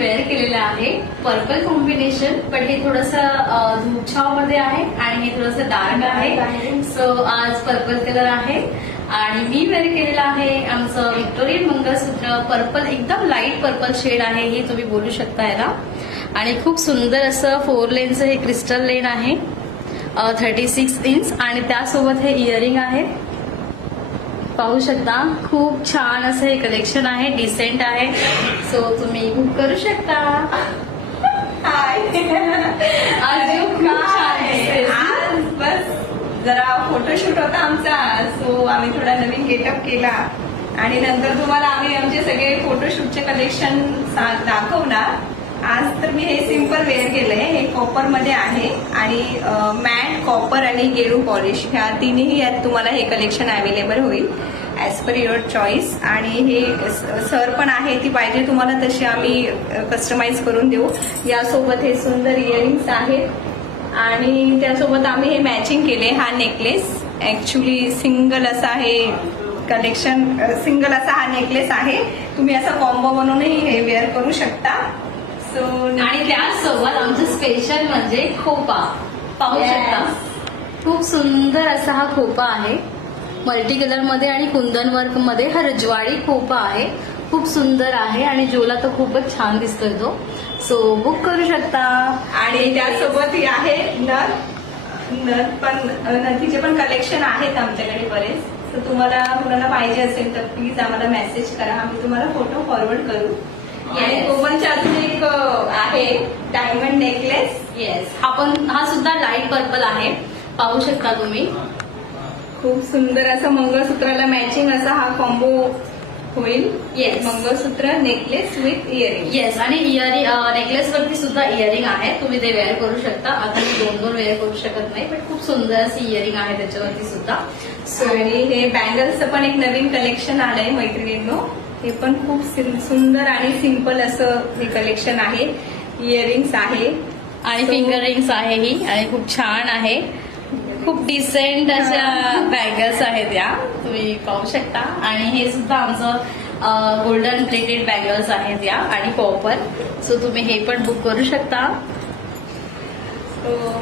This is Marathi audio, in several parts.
वेअर केलेलं आहे पर्पल कॉम्बिनेशन, पण हे थोडंसं धूपछाव मध्ये आहे आणि हे थोडंसं डार्क आहे. सो आज पर्पल कलर आहे आणि मी वेअर केलेलं आहे आमचं व्हिक्टोरियन मंगळसूत्र. पर्पल एकदम लाईट पर्पल शेड आहे, हे तुम्ही बोलू शकता याला. आणि खूप सुंदर असं 4 लेनचं हे क्रिस्टल लेन आहे 36 इंच आणि त्यासोबत हे इयरिंग आहे. पाहू शकता खूप छान असं हे कलेक्शन आहे, डिसेंट आहे. सो तुम्ही बुक करू शकता. आज बस जरा फोटोशूट होता आमचा, सो आम्ही थोडा नवीन गेटअप केला आणि नंतर तुम्हाला आम्ही आमचे सगळे फोटोशूटचे कलेक्शन दाखवणार. आज तर मी हे सिम्पल वेअर केलंय. हे कॉपर मध्ये आहे आणि मॅट, कॉपर आणि गेरू पॉलिश ह्या तिन्ही यात तुम्हाला हे कलेक्शन अवेलेबल होईल ऍज पर युअर चॉईस. आणि हे सर पण आहे, ती पाहिजे तुम्हाला तशी आम्ही कस्टमाइज करून देऊ. यासोबत हे सुंदर इयरिंग्स आहेत आणि त्यासोबत आम्ही हे मॅचिंग केले. हा नेकलेस ऍक्च्युली सिंगल असा हे कलेक्शन, सिंगल असा हा नेकलेस आहे. तुम्ही असा कॉम्बो बनवूनही हे वेअर करू शकता. आणि त्यासोबत आमचं स्पेशल म्हणजे खोपा. पाहू शकता खूप सुंदर असा हा खोपा आहे, मल्टी कलर मध्ये आणि कुंदन वर्क मध्ये हा रजवाडी खोपा आहे. खूप सुंदर आहे आणि जोला तर खूपच छान दिसतोय तो. सो बुक करू शकता. आणि त्यासोबत ही आहे नथ पण, नथीचे पण कलेक्शन आहेत आमच्याकडे बरेच. तर तुम्हाला कुणाला पाहिजे असेल तर प्लीज आम्हाला मेसेज करा, आम्ही तुम्हाला फोटो फॉरवर्ड करू. आणि कोमलच्या अजून एक आहे डायमंड नेकलेस. येस, हा सुद्धा लाईट पर्पल आहे, पाहू शकता तुम्ही. खूप सुंदर असं मंगळसूत्राला मॅचिंग असा हा कॉम्बो होईल. Yes, mangalsutra necklace with earring. Yes, आणि नेकलेस वरती सुद्धा इयरिंग आहे, तुम्ही ते वेअर करू शकता. आता मी 2 वेअर करू शकत नाही, पण खूप सुंदर अशी इयरिंग आहे त्याच्यावरती सुद्धा. आणि हे बँगल्सचं पण एक नवीन कलेक्शन आलंय मैत्रिणींनो. हे पण खूप सुंदर आणि सिंपल असं हे कलेक्शन आहे. इयरिंग्स आहे आणि फिंगर रिंग्स आहे ही, आणि खूप छान आहे. खूप डिसेंट अशा बँगल्स आहेत या, तुम्ही पाहू शकता. आणि हे सुद्धा आमचं गोल्डन प्लेटेड बँगल्स आहेत या आणि कॉपर. सो तुम्ही हे पण बुक करू शकता.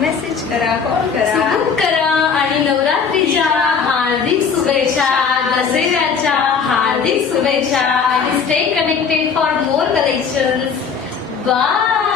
मेसेज करा, कॉल करा, बुक करा. आणि नवरात्रीच्या हार्दिक शुभेच्छा, दसऱ्याच्या हार्दिक शुभेच्छा. आणि stay connected for more collections. Bye.